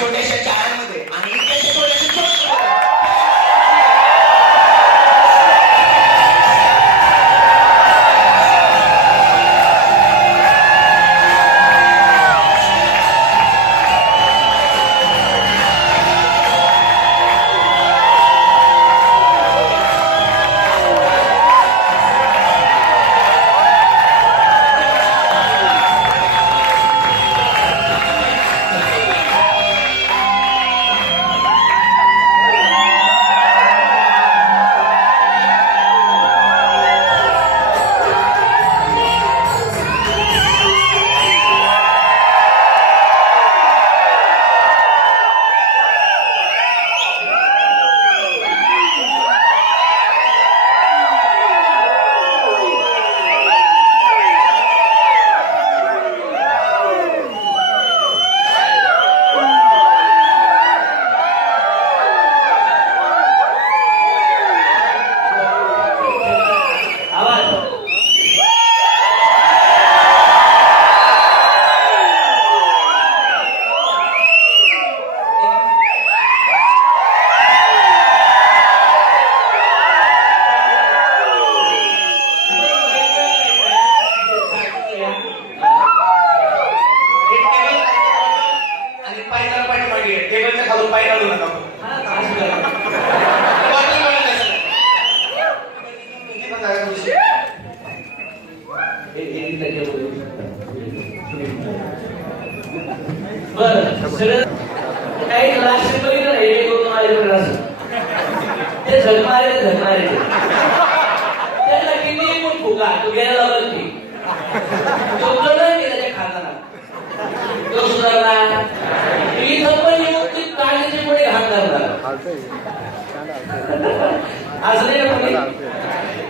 छोट्याशा शाळांमध्ये आणि इतक्याशा छोट्याशा छोट्या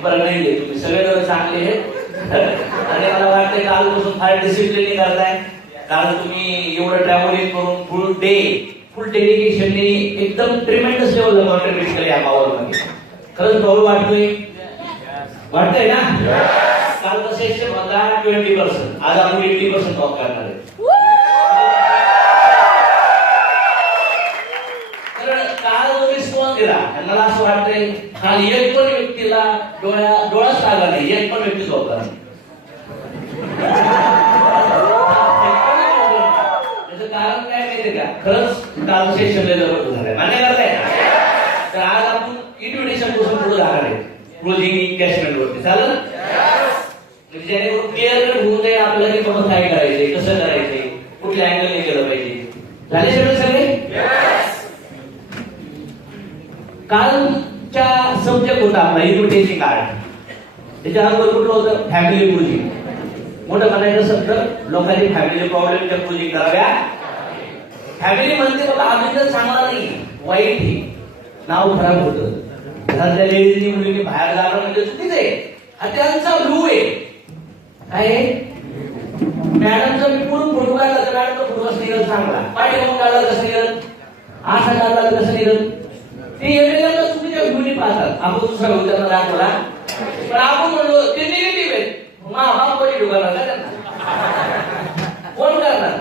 बरं नाहीये तुम्ही सगळे चांगले आहेत आणि मला वाटतं कालपासून फार डिसिप्लिन करताय कारण तुम्ही एवढं ट्रॅव्हलिंग करून फुल डेडिकेशनने एकदम ट्रिमेंडस लेवलला कॉन्ट्रीब्युट केलं या पॉवर मध्ये. खरंच भाऊ वाटतंय ना. कालचा सेशन होता 20%, आज आपण 80% टॉप करणार आहे. मला असं वाटतंय काल एक पण व्यक्तीला डोळाच लागला नाही, एक पण व्यक्ती झोपला नाही. त्याचं कारण काय माहितीये का, खरंच काल सेशन जबरदस्त झालंय, मान्य करताय. तर आज आपण इन्व्हिटेशन पासून पुढे जाणार आहे क्लोजिंग एंगेजमेंट वरती. चालेल म्हणजे जेणेकरून क्लिअर होऊन जाईल आपल्याला की बाबा काय करायचंय, कसं करायचंय, कुठल्या अँगलने केलं पाहिजे. झाले सगळे कालच्या सब्जेक्ट होता आपला इन्व्हिटेशन कार्ड. त्याच्यावर कुठलं होतं फॅमिली क्लोजिंग. मोठं म्हणायचं असेल तर लोकांची फॅमिली प्रॉब्लेमच्या क्लोजिंग कराव्या. फॅमिली म्हणते बाबा आम्ही तर चांगला नाही, वाईट आहे, नाव खराब होतं. घरातल्या लेडीजनी मुलींनी बाहेर जाणं म्हणजे चुकीच आहे. हा त्यांचा व्ह्यू आहे. काय मॅडमचा मी पूर्ण फोटो काढला तर मॅडमचा फोटो कसं निघत चांगला, पाठी म्हणून काढला कसं निघत, आशा काढला कसं निघत. ते एवढ्याला चुकीच्या व्ह्यूनी पाहतात. आपण दुसरा व्ह्यू त्यांना दाखवला पण आपण म्हणलो ते निगेटिव्ह आहेत. हा कोणी दुकानात का त्यांना कोण करणार.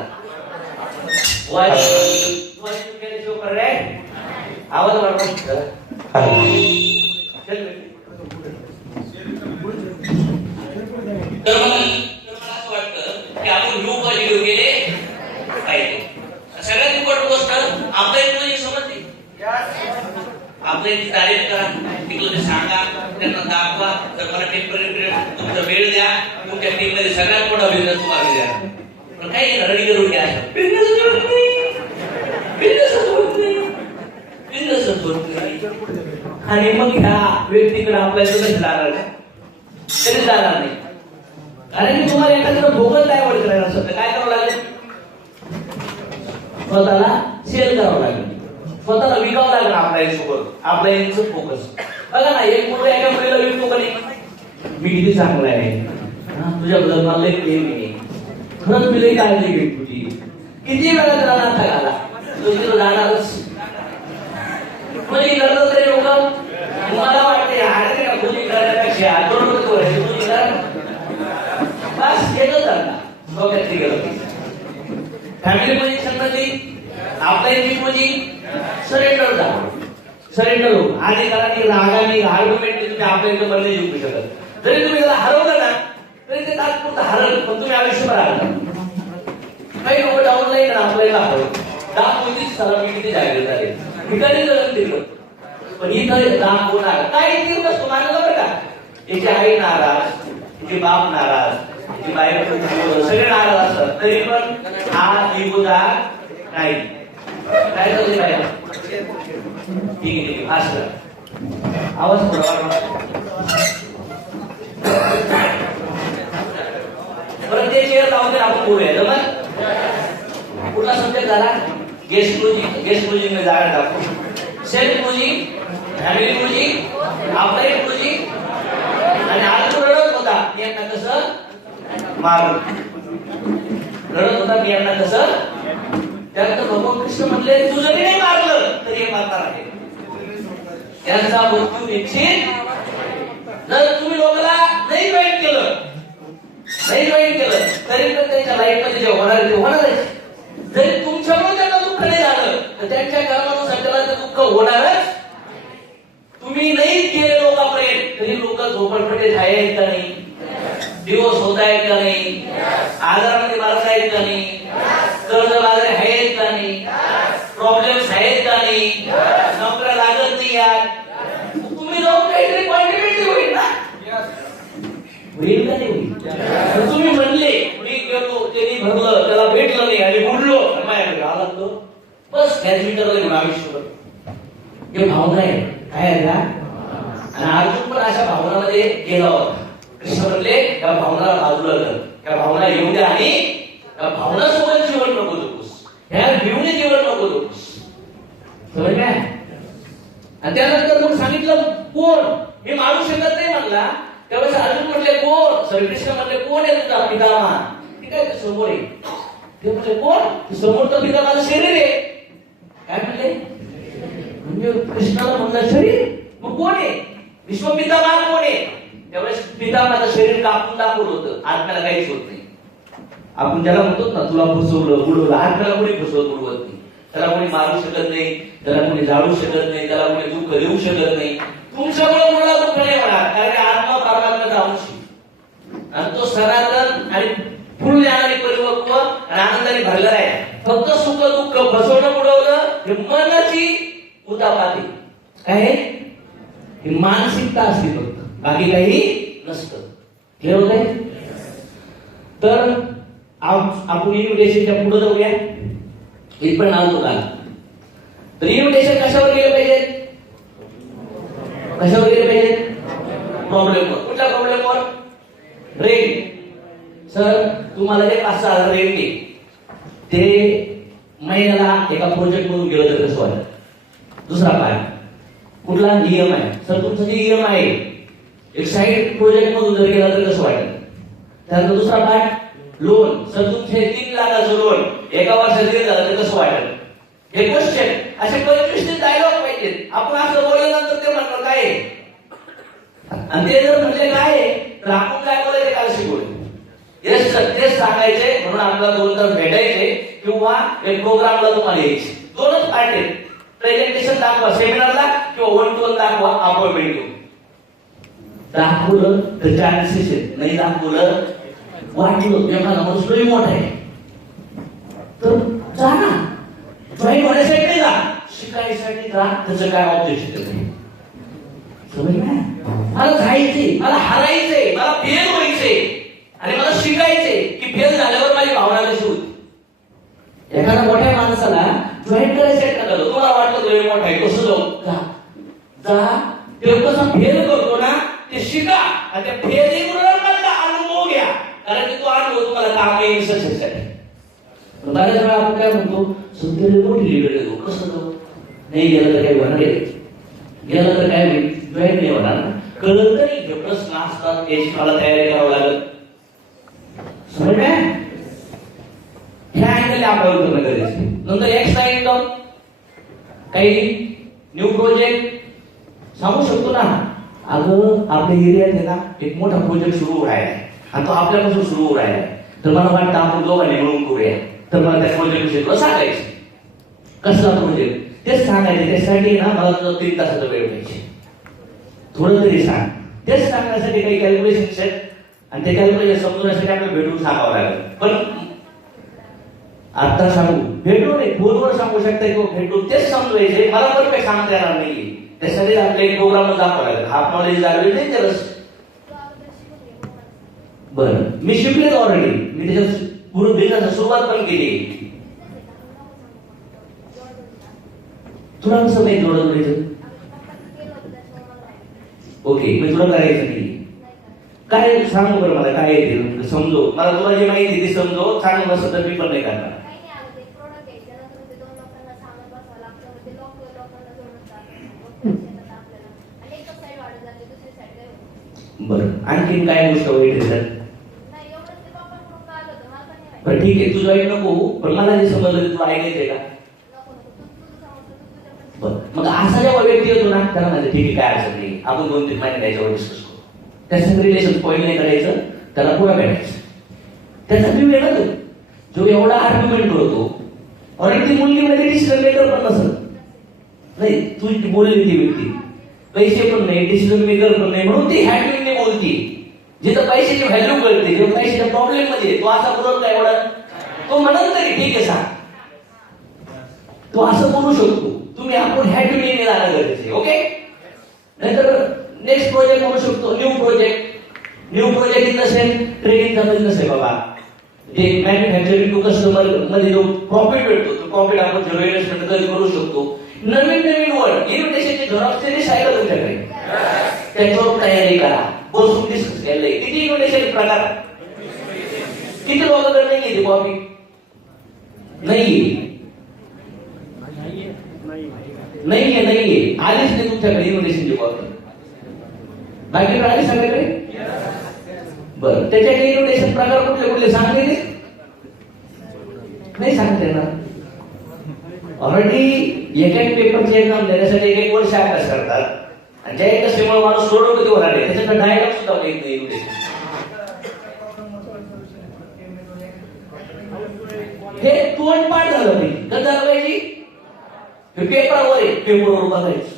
आवाज वाढवा. तर मला असं वाटतं की आपण व्ह्यू पॉझिटिव्ह गेले पाहिजे. सगळ्यात इम्पॉर्टंट गोष्ट आपल्या इथं समजते. आपल्या इथे तारीफ करा, तिकडे ते सांगा, त्यांना दाखवा. तर मला टेम्पररी पिरियड तुमचा वेळ द्या. तुमच्या टीम मध्ये सगळ्यात मोठा बिझनेस तुम्हाला द्या. पण काही रडी करून घ्या. बिझनेसच होत नाही. आणि मग ह्या व्यक्तीकडे आपल्याला कसं जाणार नाही, तरी जाणार नाही. कारण की तुम्हाला एखाद्याला भोगत नाही आवड करायला असं काय करावं लागेल, स्वतःला सेल करावं लागेल, स्वतःला विकावं लागेल. आपल्या यांचं फोकस बघा ना. एक मुलगा एका मुलीला विकतो कधी मी किती चांगला आहे, तुझ्याबद्दल मला लई प्रेम आहे, खरंच मी लई काळजी घेत तुझी. किती वेळा त्याला नाथा घाला तो तिला जाणारच. मुली लढत तरी लोक मला वाटते हाडे मुली करण्यापेक्षा बस येतच आता डोक्यात गेलं. फॅमिली मध्ये संगती आपला एक म्हणजे सरेंडर झाला. सरेंडर हो. अधिकाराने रागाने आर्ग्युमेंट तुम्ही आपल्या इथं बंद जिंकू शकत. जरी तुम्ही त्याला हरवलं ना तरी ते तात्पुरतं हरल, पण तुम्ही आयुष्यभर हरला. काही लोक डाऊन नाही ना आपल्याला हरव दाखवतीच चला मी किती जागृत झाले ठिकाणी जळून दिलं. पण इथं दाम होणार काय तीर नसतो मानलं बरं का. याची आई नाराज, तिचे बाप नाराज, तिची बायको सगळे नाराज असतात, तरी पण हा इगोदार नाही. काय करते बाया ठीक आहे फास्ट करा आवाज थोडा बरं. ते चेअर लावून आपण बोलूया जमत. कुठला सब्जेक्ट झाला गेस्ट क्लोजिंग. गेस्ट क्लोजिंग मध्ये जागा टाकू. सेल्फ क्लोजिंग, फॅमिली क्लोजिंग, आपला क्लोजिंग. आणि आज तो रडत होता मी यांना कसं मारू. रडत होता मी यांना कसं. त्यानंतर भगवान कृष्ण म्हटले तू जरी नाही मारलं तरी हे मारणार आहे. त्यांचा मृत्यू निश्चित. जर तुम्ही लोकांना नाही जॉईन केलं तरी पण त्यांच्या लाईफ मध्ये जे होणार ते होणारच. जरी तुमच्यामुळे त्यांना दुःख नाही झालं तर त्यांच्या कर्मानुसार त्याला ते दुःख होणारच. तुम्ही नाही केले लोकांपर्यंत तरी लोक झोपडपट्टीत आहेत का नाही, दिवस होत आहेत का नाही, आजारामध्ये मारत आहेत का नाही, कर्ज बाजारे आहेत का नाही, प्रॉब्लेम्स आहेत का नाही, नोकऱ्या लागत नाही यार. तुम्ही जाऊन काहीतरी कॉन्ट्रीब्युट होईल ना. होईल का नाही होईल. तुम्ही म्हणले मी गेलो त्यांनी भरलं त्याला भेटलं नाही आणि बुडलो माझ्याकडे आला तो बस कॅल्क्युलेटरला घेऊन आयुष्यभर. हे भावना आहे काय आहे का. आणि अर्जुन पण अशा भावनामध्ये गेला होता. कृष्ण म्हणले या भावनाला बाजूला कर, त्या भावना येऊ द्या आणि त्या भावना सोबत जीवन नको जगूस, ह्या भिवणे जीवन नको जगूस. समज काय. आणि त्यानंतर मग सांगितलं कोण हे मारू शकत नाही म्हणला. त्यावेळेस अर्जुन म्हटले कोण. सर कृष्ण म्हटले कोण आहे तुझा पितामह. ठीक आहे ते समोर आहे. ते म्हटले कोण. समोर तर पिता माझं शरीर आहे. काय म्हणले म्हणजे कृष्णाला म्हणलं शरीर मग कोण आहे. विश्वपितामह कोण आहे. त्यावेळेस पितामहाचं शरीर कापून दाखवलं होतं. आत्म्याला काहीच होत नाही. आपण ज्याला म्हणतो ना तुला फसवलं बुडवलं, आत्म्याला कोणी फसवत बुडवत नाही. त्याला कोणी मारू शकत नाही, त्याला कोणी जाळू शकत नाही, त्याला कोणी दुःख देऊ शकत नाही. तुमच्यामुळे मुळात दुःख नाही होणार कारण आत्मा परमात्म्याचा अंश आणि तो सनातन आणि फुल ज्ञानाने परिपक्व आणि आनंदाने भरलेला आहे. फक्त सुख दुःख फसवणं बुडवलं हे मनाची उदापाती काय ही मानसिकता असते फक्त, बाकी काही नसतं. क्लिअर होत आहे. तर आपण इन्व्हिटेशनच्या पुढे जाऊया. इथपर्यंत आलो का. तर इन्व्हिटेशन कशावर गेले पाहिजे. कशावर गेले पाहिजे प्रॉब्लेमवर. कुठल्या प्रॉब्लेमवर. रेंट. सर तुम्हाला जे 5,000 रेंट आहे ते महिन्याला एका प्रोजेक्ट मधून गेलं तर कसं वाटत. दुसरा पार्ट कुठला EMI. सर तुमचं जे EMI आहे एक साईड प्रोजेक्ट मधून जर गेला तर कसं वाटत. त्यानंतर दुसरा पार्ट लोन. सर तुमचे 3 लाखाचं लोन एका वर्षात दिलं झालं तर कसं वाटत. हे क्वेश्चन असे 25 डायलॉग पाहिजेत. आपण असं बोलल्यानंतर ते म्हणणार काय आणि ते जर म्हणले काय तर आपण काय बोलायचे काल शिकवले. हे सत्य सांगायचे म्हणून आपल्याला 2 तास भेटायचे किंवा एक प्रोग्रामला तुम्हाला यायचे. 2च पार्ट आहेत. प्रेझेंटेशन दाखवा सेमिनारला किंवा 1 to 1 दाखवा अपॉइंटमेंट घेऊन. दाखवलं तर चान्सेस आहेत, नाही दाखवलं वाटलं एखादा माणूस लई मोठा आहे तर जा ना. जॉईन होण्यासाठी नाही जा, शिकायसाठी जा. त्याचं काय ऑब्जेक्शन नाही. समजलं. मला जायचंय, मला हरायचंय, मला फेल व्हायचंय आणि मला शिकायचंय की फेल झाल्यावर माझी भावना कशी होती. एखाद्या मोठ्या माणसाला जॉईन करायसाठी नका जाऊ. तुम्हाला वाटतं तो मोठा आहे कसं जाऊ जा जा. ते कसं फेल करतो ना ते शिका आणि त्या फेलिंगचा अनुभव घ्या कारण तो अनुभव तुम्हाला काम येईल सक्सेससाठी. बऱ्याच वेळा आपण काय म्हणतो सध्या मोठी लीडर येतो कसं जाऊ. नाही गेलं तर काही होणार आहे. गेलं तर काय होईल जॉईन नाही होणार. कळत तरी हे प्रश्न असतात याची मला तयारी करावं लागेल. समजलं. ह्या अँगलने आपल्याला करणं गरजेचं. नंतर एक्स्ट्रा इन्कम काही न्यू प्रोजेक्ट सांगू शकतो ना. अगं आपल्या एरियात आहे ना एक मोठा प्रोजेक्ट सुरू राहिला आणि तो आपल्यापासून सुरू राहिला तर मला वाटतं आपण दोघांनी मिळून करूया. तर मला त्या प्रोजेक्ट विषयी तुला सांगायचं. कसला प्रोजेक्ट तेच सांगायचे. त्यासाठी ना मला तुझा 3 तासाचा वेळ पाहिजे. थोडं तरी सांग. तेच सांगण्यासाठी काही कॅल्क्युलेशन्स आहेत आणि ते कॅल्क्युलेशन समजण्यासाठी आपल्याला भेटून सांगावं लागेल. पण आता सांगू भेटून नाही, फोनवर सांगू शकता किंवा भेटून तेच समजवायचे. मला पण काही सांगता येणार नाही. त्यासाठी आपल्याला एक प्रोग्राम दाखवावा लागेल. हाफ नॉलेज लागले डेंजरस. बरं मी शिकले ऑलरेडी. मी त्याच्यात पूर्ण बिझनेस सुरुवात पण केली. तुला कसं माहिती जोडायचं? ओके मी तुला करायचं नाही. काय सांगू बरं मला काय येते समजो. मला तुला जी माहिती ती समजो. सांगू नसतं तर मी पण नाही करणार. बरं आणखीन काय गोष्ट वाईट आहे सर? बरं ठीक आहे तू जॉईन नको पण मला जे समजलं तुला ऐकायचंय का? बरं मग असा जेव्हा व्यक्ती येतो ना त्याला माझं ठीक आहे काय अडचण नाही. आपण 2-3 महिने त्याच्यावर डिस्कस करू. त्याचं रिलेशन पॉईंट नाही करायचं. त्याला पुरा भेटायचं. त्याचा व्ह्यू आहे ना तो जो एवढा आर्ग्युमेंट करतो आणि ती मुलगी मध्ये डिसिजन मेकर पण नसत नाही. तू बोलली ती व्यक्ती पैसे पण नाही डिसिजन मेकर पण नाही म्हणून ती हॅन्डलिंगने बोलती. जिथं पैशाची व्हॅल्यू कळते जेव्हा पैशाच्या प्रॉब्लेम मध्ये तो असा बोलत नाही एवढा तो म्हणत तरी ठीक आहे सांग. तो असं बोलू शकतो. तुम्ही आपण हॅन्डलिंगने जाणं गरजेचे. ओके नंतर नेक्स्ट प्रोजेक्ट म्हणू शकतो new project. New project in the sense ट्रेनिंगचा बिझनेस आहे बाबा. जे मॅन्युफॅक्चरिंग टू कस्टमर मध्ये जो प्रॉफिट भेटतो तो प्रॉफिट आपण झिरो इन्व्हेस्टमेंट करू शकतो. नवीन वर्ड इन्व्हिटेशनचे झेरॉक्सचे सायकल तुमच्याकडे त्याच्यावर तयारी करा. बसून डिस्कस केलंय. किती इन्व्हिटेशन प्रकार किती लोकांकडे नाही येते कॉपी नाहीये आलीच नाही तुमच्याकडे इन्व्हिटेशनची कॉपी. बाकी आली सगळ्याकडे. बरं त्याच्याकडे इन्व्हिटेशन प्रकार कुठले कुठले सांगते ते नाही सांगते ना. ऑलरेडी एक एक पेपरची एक्झाम देण्यासाठी एक वर्ष अभ्यास करतात आणि ज्या एका सेमुळे माणूस सोडवतो ते वराडे त्याच्याकडे डायरेक्ट सुद्धा माहित नाही इन्व्हिटेशन. हे तोंड पाठ झालं पाहिजे. कसं झालं पाहिजे? पेपरवर आहे पेपरवर बघायचं.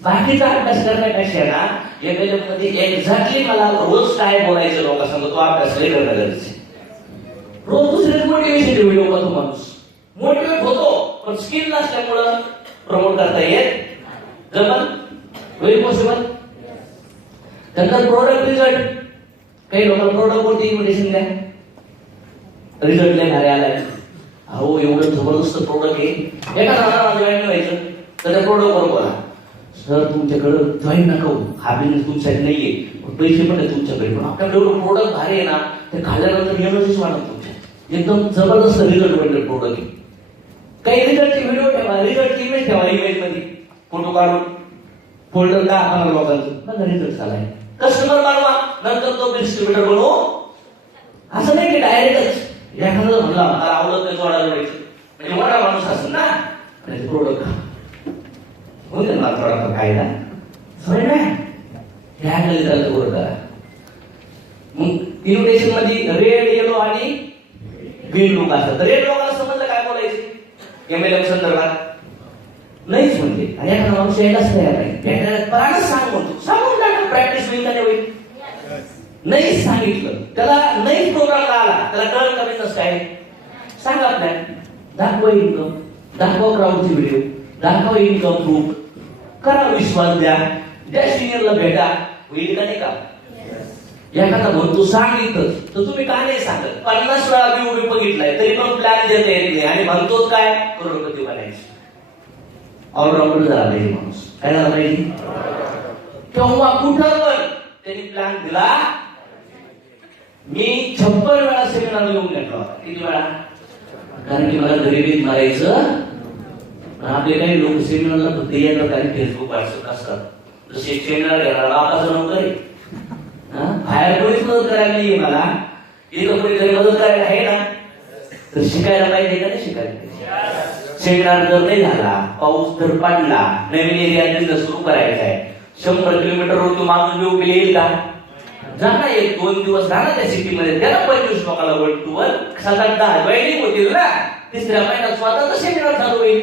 बाकीचा अभ्यास करण्यापेक्षा ना यामध्ये एक्झॅक्टली मला रोज काय बोलायचं लोकांसंग तो अभ्यास लय करणं गरजेचं आहे. रोज दुसऱ्याच मोटिवेशन ठेवू लोक तो माणूस मोटिवेट होतो पण स्किल नसल्यामुळं प्रमोट करता येत जमल व्हेरी पॉसिबल. नंतर प्रोडक्ट रिझल्ट. काही लोकांना प्रोडक्ट वरती इन्व्हिटेशन द्या. रिझल्ट लय भारी आलाय. अहो एवढं जबरदस्त प्रोडक्ट आहे. एका जणाला जॉईन व्हायचं तर त्या प्रोडक्ट वर बोला. सर तुमच्याकडे जॉईन नका होऊ. हा बिझनेस तुमच्यासाठी नाहीये पैसे पण आहे तुमच्याकडे पण आपल्याकडे एवढं प्रोडक्ट भारी आहे ना ते खाल्ल्यानंतर एनर्जीच वाढत तुमच्या. एकदम जबरदस्त रिझल्ट भेटेल प्रोडक्ट आहे. काही रिझल्टची व्हिडिओ ठेवा. रिझल्टची इमेज ठेवा. इमेज मध्ये फोटो काढून फोल्डर का आपण लोकांचं बघा रिझल्ट आलाय. कस्टमर बनवा नंतर तो डिस्ट्रीब्युटर बनवू. असं नाही की डायरेक्टच एखादा म्हणला मला आवडत नाही जोडायला व्हायचं म्हणजे मोठा माणूस असेल ना त्याचे प्रोडक्ट होते ना थोडाफार कायदा सवय नाही ह्या खाली त्याला बरोबर करा. मग इन्व्हिटेशन मध्ये रेड येलो आणि ग्रीन लोक असतात. रेड लोकांना समजलं काय बोलायचं एमएलएम संदर्भात नाहीच म्हणते आणि एखादा माणूस यायलाच तयार नाही. प्राणच सांग म्हणतो सांगून टाका प्रॅक्टिस होईल का नाही. नाहीच सांगितलं त्याला नाहीच प्रोग्राम आला त्याला कळलं का बिझनेस काय सांगा प्लॅन दाखवा. इन्कम दाखवा. क्राऊडची व्हिडिओ दाखवा. इन्कम प्रूफ करा. विश्वास द्या. त्या सिनियरला भेटा. होईल का नाही का? एखादा म्हणतो सांगितलं तर तुम्ही का नाही सांगत? 50 वेळा मी उभी बघितलाय तरी पण प्लॅन देता येत नाही आणि म्हणतो काय करोडपती बनायचं. ऑलराऊंडर झाला पाहिजे माणूस. काय झाला पाहिजे? तेव्हा कुठं पण त्यांनी प्लॅन दिला. मी 56 वेळा सेमिनार येऊन घेतला. किती वेळा? कारण की मला गरिबीत मारायचं. आपले काही लोक सेमिनारला फक्त येतात आणि फेसबुक व्हॉट्सअप असतात. जसे सेमिनार घेणार बापाचं नोकर आहे. बाहेर कोणीच मदत करायला नाहीये मला. इथं कोणीतरी मदत करायला आहे ना तर शिकायला पाहिजे का नाही शिकायला पाहिजे. सेमिनार जर नाही झाला पाऊस जर पडला नवीन एरियात बिझनेस सुरू करायचा आहे 100 किलोमीटरवर तू माणूस घेऊन गेले येईल का? जाणार 1-2 दिवस राहणार त्या सिटीमध्ये त्याला 25 लोकांना 1-2 7-8-10 जॉईनिंग होतील ना. तिसऱ्या महिन्यात स्वतःचा सेमिनार चालू होईल.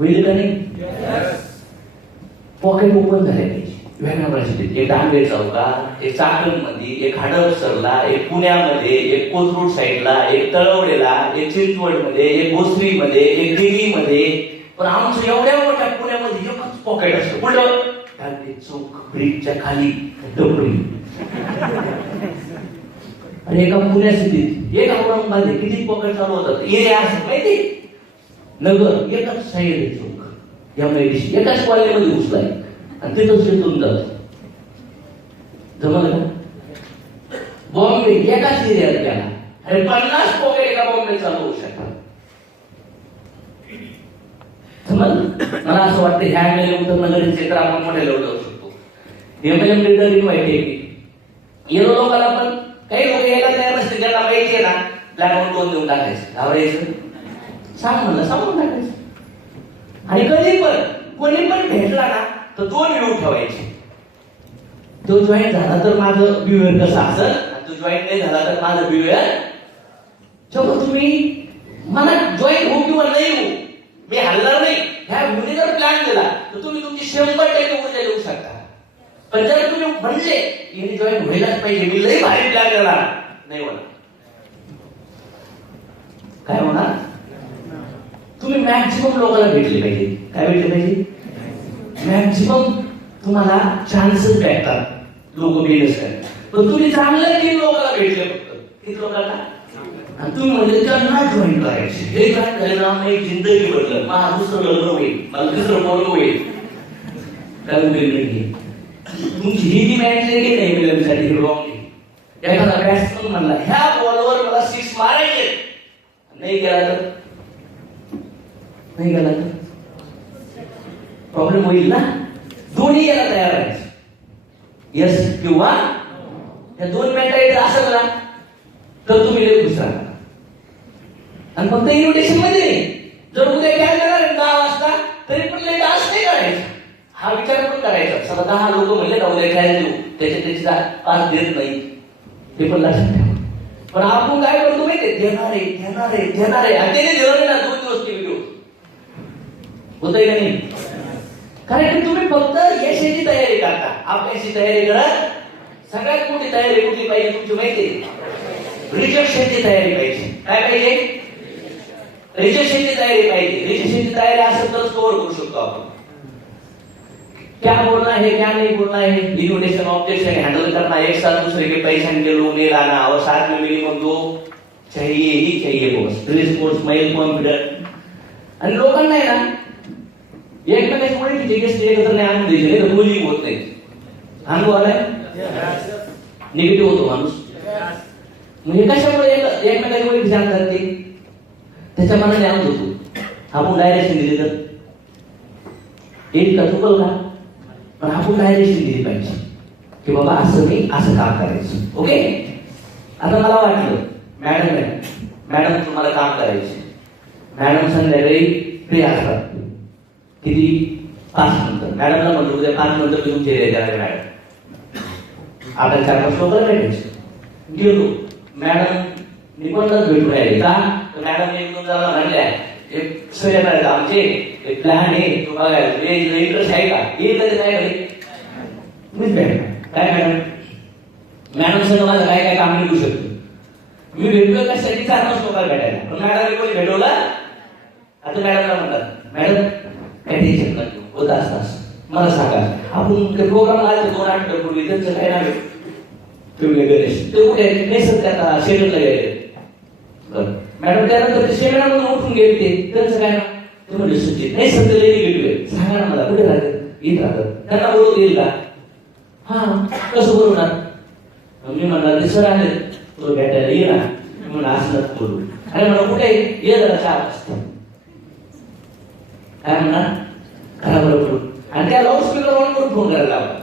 होईल का नाही? पॉकेट ओपन झाले पाहिजे वेगळ्या परिस्थितीत. एक दांडे चौकात, एक चाकणमध्ये, एक हडपसरला, एक पुण्यामध्ये, एक कोथरूड साईडला, एक तळवडेला, एक चिंचवडमध्ये, एक भोसरीमध्ये, एक दिल्लीमध्ये. पण आमचं एवढ्या मोठ्या पुण्यामध्ये एकच पॉकेट असतं. कुठं? दांडे चौक ब्रिजच्या खाली टपरी. आणि एका पुण्या सिटीत, एक औरंगाबाद किती पॉकेट चालू होतात एरिया असं माहिती. नगर एकच साईड आहे चौक या मेडिशी एकाच कॉलेजमध्ये घुसलाय आणि तिथं शिरतून जात. जमलं का? बॉम्बे एकाच एरियात गेला आणि 50 पॉकेट एका बॉम्बे चालू होऊ शकतात. मला असं वाटतं ह्या एमएलए उत्तर नगर क्षेत्र आपण मोठ्या लेवल जाऊ शकतो. एमएलए लीडर माहिती आहे की येलो लोकांना पण काही लोक यायला तयार नसते. ज्यांना माहिती आहे ना ब्लॅक 2 देऊन टाकायचं, घाबरायचं, सांग म्हणलं सांगून टाकायचं. आणि कधी पण कोणी पण भेटला ना तर 2 व्ह्यू ठेवायचे. तो जॉईन झाला तर माझं बिहेवियर कसं असेल आणि तो जॉईन नाही झाला तर माझं बिहेवियर. जेव्हा तुम्ही मला जॉईन होऊ किंवा नाही होऊ मी हलणार नाही ह्या व्ह्यूने जर प्लॅन केला तर तुम्ही तुमची 100% ऊर्जा देऊ शकता. पण जर तुम्ही म्हणले याने जॉईन व्हायलाच पाहिजे, मी लई भारी प्लॅन करणार, नाही होणार. काय होणार? तुम्ही मॅक्सिमम लोकांना भेटले पाहिजे. काय भेटले पाहिजे? मॅक्सिमम तुम्हाला चान्सेस भेटतात लोक बिझनेस करायला. पण तुम्ही चांगल्या 3 लोकांना भेटले फक्त. किती लोकांना? आणि तुम्ही म्हणजे त्यांना जॉईन करायचे. हे काय झालं ना माझी जिंदगी बदलत, माझं दुसरं लग्न होईल, मला दुसरं पोरगं होईल. काय वेगळं तुमची ही जी मॅच आहे की नाही मिळवण्यासाठी रॉंग आहे. एखादा बॅट्समन म्हणला ह्या बॉलवर मला 6 मारायचे, नाही गेला तर नाही गेला तर प्रॉब्लेम होईल ना. दोन्ही याला तयार राहायचं, यस किंवा या 2 मेंटॅलिटी असेल ना तर तुम्ही लय खुश राहा. आणि फक्त इन्व्हिटेशन मध्ये नाही, जर उद्या काय करणार 10 वाजता तरी पण लय डान्स नाही करायचा, हा विचार पण करायचा. सगळं 10 लोक म्हणले ना उद्या काय देऊ त्याची 5 देत नाही ते पण लक्षात ठेवा. पण आपण काय करतो माहिती देणार आहे आणि त्याने दिलं ना 2 दिवस ते व्हिडिओ होतंय का नाही. कारण की तुम्ही फक्त यशाची तयारी करता, आपल्याची तयारी करत. सगळ्यात मोठी तयारी कुठली पाहिजे तुमची माहिती आहे? रिजेक्शनची तयारी पाहिजे. काय पाहिजे? रिजेक्शनची तयारी पाहिजे. रिजेक्शनची तयारी असेल तरच कव्हर करू शकतो आपण. क्या बोलना है क्या नहीं बोलना है, इन्विटेशन ऑब्जेक्शन हैंडल करना, एक साथ दूसरे के पैसे के लोग नहीं लाना और साथ में मिनिमम 2 चाहिए ही चाहिए बॉस. Response smile confident. आणि लोकांना आहे ना एकमेकांची ओळखीचे गेस्ट एकत्र नाही आणून द्यायचे, नाही तर बोलिंग होत नाही. अनुभव आलाय? निगेटिव्ह होतो माणूस. म्हणजे कशामुळे एकमेकांची ओळखीचे आणतात ते त्याच्या मनाने आणत होतो. आपण डायरेक्शन दिली तर येईल का? चुकल का? पण आपण डायरेक्शन दिली पाहिजे की बाबा असं नाही असं काम करायचं. ओके. आता मला वाटलं मॅडम तुम्हाला काम करायचे. मॅडम संध्याकाळी फ्री असतात किती? 5 नंतर. मॅडमला म्हणतो उद्या 5 नंतर मी तुमच्या एरियात येणार मॅडम. आपण 4-5 लोकांना भेटायचं. गेलो मॅडम निकोललाच भेटून राहिले का? तर मॅडम 1-2 जणांना म्हणल्या एक सोयऱ्या करायचं आमचे एक प्लॅन आहे तो बघायला इंटरेस्ट आहे का? येईल तरी काय करेल मीच भेट. काय मॅडम संग माझं काय काय काम निघू शकतो. मी भेटलो कशासाठी 4-5 लोकांना भेटायला. पण मॅडम कोणी भेटवलं. आता मॅडमला म्हणतात मॅडम काय टेन्शन नका घेऊ, होत असतात मला सांगा आपण ते प्रोग्राम आले 2 आठवड्यापूर्वी त्यांचं काय नाव आहे गणेश ते कुठे नाही सध्या आता शेड्यूलला गेले. मॅडम त्यानंतर ते सेमिनारमधून उठून गेले ते त्यांचं काय नाव ते म्हणजे सुचित नाही सध्या निगेटिव्ह सांगा ना मला कुठे राहतात येत राहतात त्यांना बोलवता येईल का? हा कसं बोलवणार? मी म्हणणार ते सर आले तुला भेटायला ये ना म्हणून असं बोलू. अरे म्हणा कुठे ये जरा 4 वाजता. काय म्हणणार खरा बरोबर. आणि त्या लाऊडस्पीकर ऑन करून फोन करायला लावला.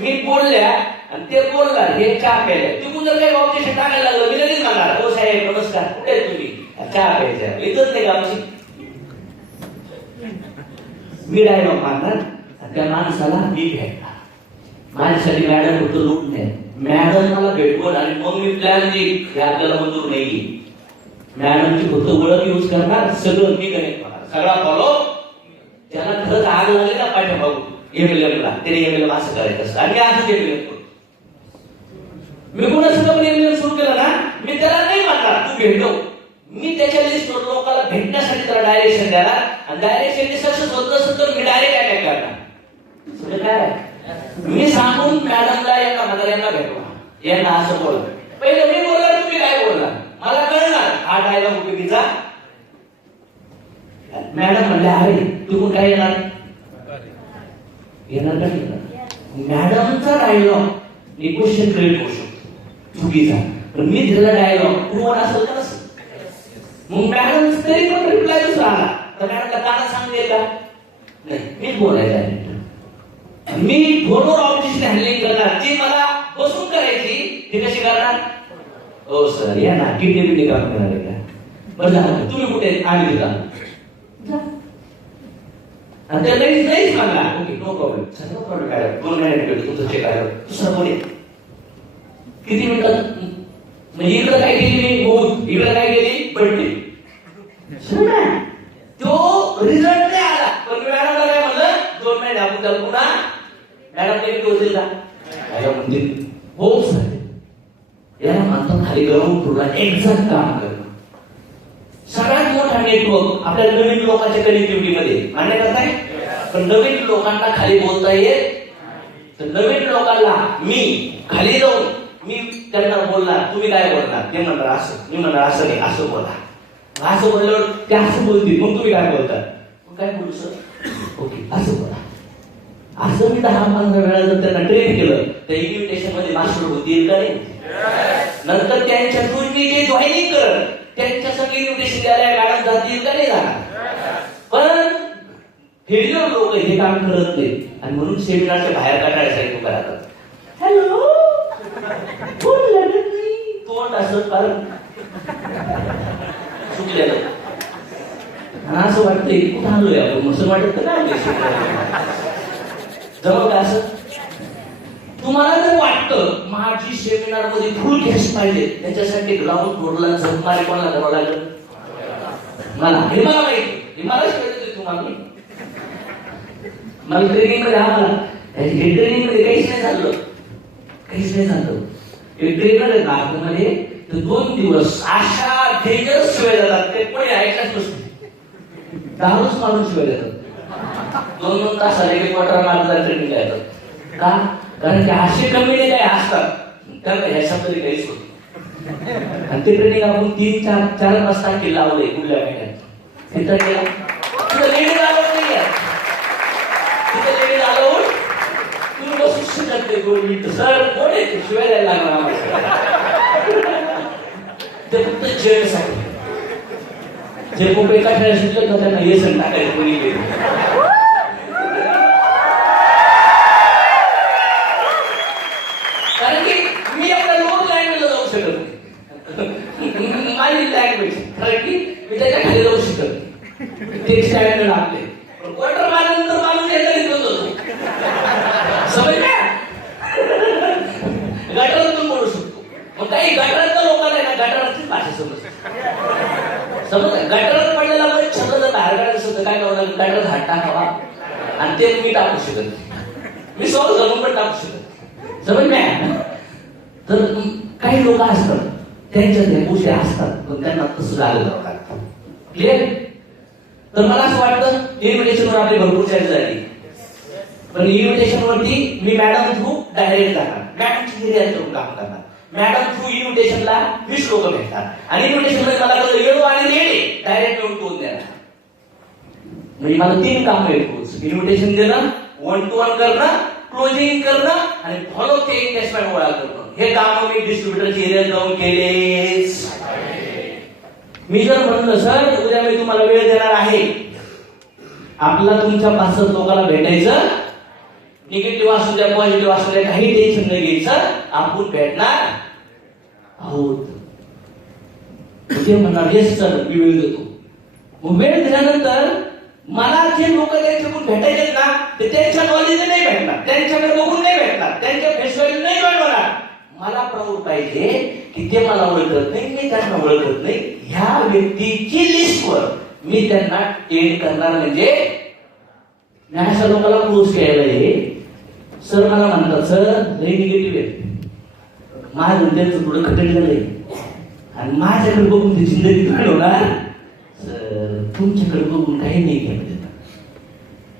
मी बोलल्या आणि ते बोलला हे चहा प्यायला. तुम्ही जर काही ऑब्जेक्शन टाकायला लागलं मी लगेच म्हणणार हो साहेब नमस्कार कुठे तुम्ही चहा प्यायच्या इथंच नाही का आमची. मी डायलॉग मारणार त्या माणसाला मी भेटणार. माझ्यासाठी मॅडम होतं लूट नाही. मॅडम मला भेटवल आणि मग मी प्लॅन देईल हे आपल्याला मंजूर नाही. मॅडमची फक्त ओळख यूज करणार सगळं मी कनेक्ट करणार सगळा फॉलो त्याला खरंच आग लागली ना पाठीमागून एमएलएमला, त्याने एमएलएम असं करायचं असतं आणि असं एमएलएम करतो. मी कुणासुद्धा पण एमएलएम सुरू केला ना, मी त्याला नाही म्हणणार तू भेटव, मी त्याच्या लिस्टवर लोकांना भेटण्यासाठी त्याला डायरेक्शन देणार आणि डायरेक्शन सक्सेस होत नसेल तर मी डायरेक्ट अटॅक करणार. काय मी सांगून मॅडमला यांना म्हाताऱ्यांना भेटवा, यांना असं बोला, पहिले मी बोलणार तुम्ही काय बोलणार मला कळणार, हा डायलॉग उपयोगीचा. मॅडम म्हणले अरे तू काय येणार येणार का येणार. मॅडमचा डायलॉग मी क्वेश्चन क्रिएट करू शकतो चुकीचा, पण मी दिलेला डायलॉग कोण असेल का नसेल. मग मॅडम तरी पण रिप्लाय दुसरा आला तर मॅडमला काना सांगते का नाही, मीच बोलायचं आहे. मी फोनवर ऑब्जेक्शन हँडलिंग करणार, जी मला बसून करायची ती कशी करणार. हो सर या ना किती काम करणार आहे का, बरं झालं तुम्ही कुठे आम्ही तिथं आणि त्या नाहीच सांगला okay no problem sir no problem काय 2 मिनिट तुमचं चेक आहे दुसरं बोले किती मिनिटात. म्हणजे इकडं काय केली मी बहुत, इकडं काय केली बड्डे, तो रिझल्ट नाही आला. पण मॅडमला काय म्हणलं 2 मिनिट आपण त्याला पुन्हा मॅडम काही होतील का म्हणतील हो सर. याला म्हणतात खाली गरम ठेवला एक्झॅक्ट काम करणं. सगळ्यात मोठा नेटवर्क आपल्या नवीन लोकांच्या कनेक्टिव्हिटी मध्ये मान्य करताय, पण नवीन लोकांना खाली बोलता येत तर नवीन लोकांना मी खाली जाऊन मी त्यांना बोलणार तुम्ही काय बोलणार, ते म्हणणार असं, मी म्हणणार असं नाही असं बोला. असं बोलल्यावर ते असं बोलतील, मग तुम्ही काय बोलतात, मग काय बोलू सर ओके असं बोला. असं मी 10-15 वेळा जर त्यांना ट्रेन केलं तर इन्व्हिटेशन मध्ये मास्टर होतील का नाही. नंतर त्यांच्या थ्रू मी जे जॉईनिंग करत त्यांच्या सगळे इन्व्हिटेशन द्यायला मॅडम जातील का नाही जाणार. पण फेल्युअर लोक हे काम करत नाही आणि म्हणून सेमिनारच्या बाहेर काढण्यासाठी उभं राहतात. हॅलो कोण लागत नाही तोंड असं कारण चुकलेलं आणि असं वाटतंय कुठं आलोय आपण असं वाटत काय जवळ का असं. तुम्हाला जर वाटतं माझी सेमिनार मध्ये फुल गेस्ट पाहिजे त्याच्यासाठी ग्राउंड फ्लोरला झकमारे कोणाला करावं लागेल मला, हे मला माहिती, हे मलाच कळत तुम्हाला. मला ट्रेनिंग मध्ये आम्हाला ट्रेनिंग मध्ये काहीच नाही झालं, काहीच नाही झालं. एक ट्रेनर आहे नागपूरमध्ये तर 2 दिवस अशा डेंजरस शिवाय जातात ते कोणी ऐकत नसतो, दारूच मारून शिवाय देतात. 2-2 तास आले की क्वार्टर मारला ट्रेनिंग येतात का, कारण की असे कमी काय असतात त्यांना ह्याच्यामध्ये काहीच होत. आणि ते ट्रेनिंग आपण 3-4 वाजता केलं लावलंय पुढल्या महिन्यात. तिथं गेला तिथं लेडीज आलं नाही आहे, तिथं लेडीज आलं तुम्ही बसू शकत नाही 2 मिनिट सर कोण आहे शिवाय द्यायला लागणार आम्हाला. ते फक्त जेवण्यासाठी जे खूप एका खेळा शिकले तर त्यांना हे सण टाकायचं कोणी कारण की मी आपल्या लोक लँग्वेजला जाऊ शकत नाही. माझी लँग्वेज कारण की मी त्याच्या खाली जाऊ शकत ते स्टँडर्ड आपले क्वार्टर मारल्यानंतर माणूस यायला निघत होतो समज ना गटारातून बोलू शकतो. मग काही गटारातल्या लोकांना ना गटाराचीच भाषा समजते समज. गटारात पडलेला मग शब्द जर बाहेर काढायचं असेल तर काय करावं लागेल, गटारात हात टाकावा आणि ते मी टाकू शकत मी सॉल्व घालून पण टाकू शकत समज नाही. तर काही लोक असतात त्यांच्या त्या गोष्टी असतात पण त्यांना तसं झालं जातात. क्लिअर. तर मला असं वाटतं इन्व्हिटेशनवर आपली भरपूर चर्चा झाली, पण इन्व्हिटेशन वरती मी मॅडम थ्रू डायरेक्ट जाणार, मॅडमची हिरिया करून काम करणार. मॅडम थ्रू इन्व्हिटेशनला 20 लोक भेटतात आणि इन्व्हिटेशन मध्ये मला कळलं येडो आणि रेडे डायरेक्ट येऊन टोन देणार. म्हणजे मला 3 काम आहेत, इन्व्हिटेशन देणं, 1-to-1 करणं, क्लोजिंग करणं आणि फॉलो ते इन्व्हेस्टमेंट गोळा करणं. हे काम मी डिस्ट्रीब्युटरच्या एरियात जाऊन केलेच. मी जर म्हणलं सर उद्या मी तुम्हाला वेळ देणार आहे, आपला तुमच्या 5-7 लोकांना भेटायचं, निगेटिव्ह असू द्या पॉझिटिव्ह असू द्या काही टेन्शन नाही घ्यायचं, आपण भेटणार आहोत. ते म्हणणार येस सर मी वेळ देतो. मग वेळ दिल्यानंतर मला जे लोक त्यांच्याकडून भेटायचे ना ते त्यांच्या कॉलेजने नाही भेटणार, त्यांच्याकडे बघून नाही भेटणार, त्यांच्या फेस्टिवल नाही जॉईन होणार. मला प्राऊड पाहिजे की ते मला ओळखत नाही, मी त्यांना ओळखत नाही, ह्या व्यक्तीची लिस्टवर मी त्यांना एड करणार म्हणजे मी अशा लोकांना क्लोज केलेला आहे. सर मला म्हणतात सर लई निगेटिव्ह आहे, माझं त्यांचं थोडं खटकलेलं आहे आणि माझ्याकडे बघून ती जिंदगी घडवणार. सर तुमच्याकडे बघून काही नाही केलं.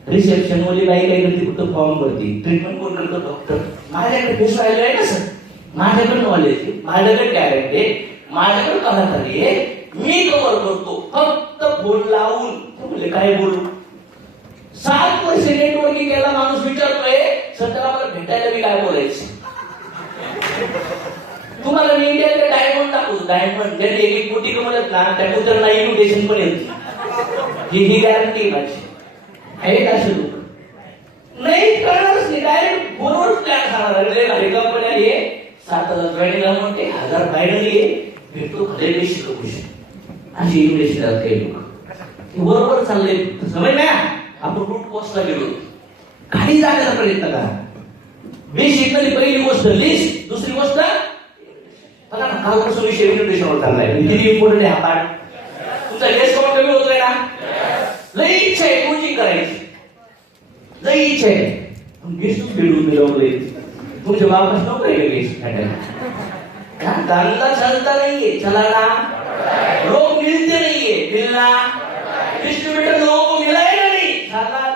रिसेप्शन वाली बाई काही करते, फक्त फॉर्म भरते. ट्रीटमेंट कोण करतो? डॉक्टर. माझ्याकडे पैसे राहिले आहे ना सर, माझ्याकडे नॉलेज आहे, माझ्याकडे टॅलेंट आहे, माझ्याकडे कलाकारी आहे, मी कव्हर करतो फक्त फोन लावून. म्हणजे काय बोलू? 7 वर्ष नेटवर्किंग केला माणूस विचारतोय सर त्याला मला भेटायला मी काय बोलायचं? तुम्हाला मी इंडियातले डायमंड दाखवतो. डायमंड ज्यांनी 1 कोटी कमवलेत ना त्या कुत्र्यांना इन्व्हिटेशन पण येते. ही गॅरंटी माझी. आहेत असे लोक नाही कळणारच नाही. डायरेक्ट फोनवर प्लॅन सांगणार कंपनी आहे 7,000 जॉईनिंग म्हणते 1,000 फायनल आहे भेटतो खरे बेशी लोकेशन अशी इन्व्हिटेशन आहेत काही लोक. बरोबर चाललंय समज ना. आपण रूट पोस्टला गेलो काही जाण्याचा प्रयत्न करा. बेसिक मध्ये पहिली गोष्ट लिस्ट, दुसरी गोष्ट बघा ना कालपासून विषय इन्व्हिटेशनवर चाललाय. किती इम्पॉर्टंट आहे हा पार्ट. तुमचा गेस्ट काउंट कमी होतोय ना. लई इच्छा आहे कोचिंग करायची, लई इच्छा आहे पण गेस्ट भेटून मिळवले. तुमच्या बापास नको आहे गेस्ट भेटायला. धंदा चलता नाहीये चलाना, लोक मिळते नाहीये मिलना, डिस्ट्रीब्युटर लोक मिळायला नाही.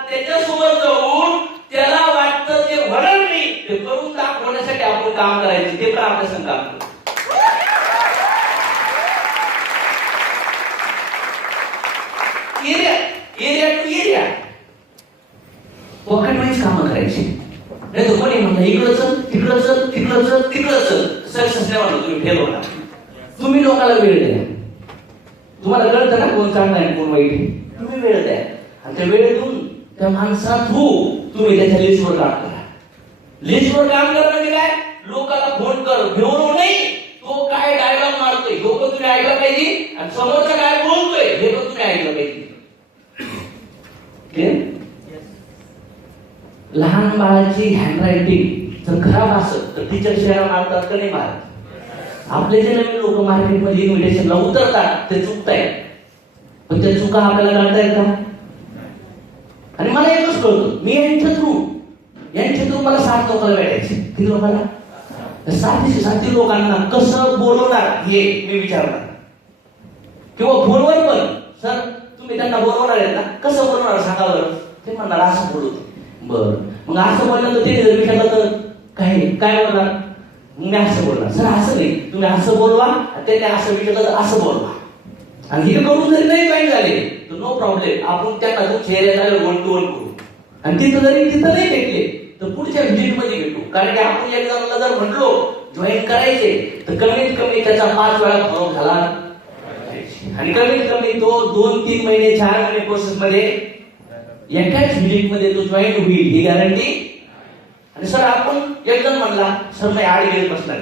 त्याच्यासोबत जाऊन त्याला वाटतं ते होणार नाही ते करून दाखवण्यासाठी आपण काम करायचं. ते पण आपल्या संघ काम करतो. Area to area pocket wise कामं करायची. नाही तर कोणी म्हणता इकडं चल तिकडं चल तिकडं चल तिकडं चल. सक्सेस नाही म्हणतो तुम्ही फेल होणार. तुम्ही लोकांना वेळ द्या. तुम्हाला कळतं ना कोण चांगला आहे कोण वाईट आहे. तुम्ही वेळ द्या आणि त्या वेळ देऊन त्या माणसा थ्रू तुम्ही त्याच्या लिस्टवर काम करा. लिस्टवर काम करा म्हणजे काय? लोकांना फोन कर घेऊन नाही तो काय डायलॉग मारतोय हे पण तुम्ही ऐकलं पाहिजे आणि समोरचा काय बोलतोय हे पण तुम्ही ऐकलं पाहिजे. लहान बाळाची हँडरायटिंग जर खराब असेल तर टीचर शेअर मारतात का नाही मारत? आपले जे नवीन लोक मार्केटमध्ये इन्व्हिटेशनला उतरतात ते चुकतायत. पण त्या चुका आपल्याला काढतायत का? आणि मला एकच कळतं मी यांच्या थ्रू मला 7 लोकांना भेटायचे. किती लोकांना? 7 लोकांना कसं बोलवणार हे मी विचारणार. किंवा फोनवर पण सर तुम्ही त्यांना बोलवणार आहेत ना कसं बोलवणार सांगा बरं. ते म्हणणार असं बोलवतो. बरं मग असं बोललं तर ते जर विचारलं तर काय बोलणार? मी असं बोलणार. सर असं नाही तुम्ही असं बोलवा त्यांनी असं विचारलं तर असं बोलवा. आणि हे करून जरी नाही जॉईन झाले तर नो प्रॉब्लेम आपण त्यांना जो चेहऱ्याला 1 to 1 करू. आणि तिथं नाही भेटले तर पुढच्या व्हिजिट मध्ये भेटू. कारण की आपण एक जणांना जर म्हटलो जॉईन करायचे तर कमीत कमी त्याचा 5 वेळा फॉलो झाला आणि कमीत कमी तो 2-3 महिने 4 महिने प्रोसेस मध्ये एकाच व्हिजिट मध्ये तो जॉईन होईल ही गॅरंटी. आणि सर आपण एक जण म्हणला सर मी 8 गेले बसणार.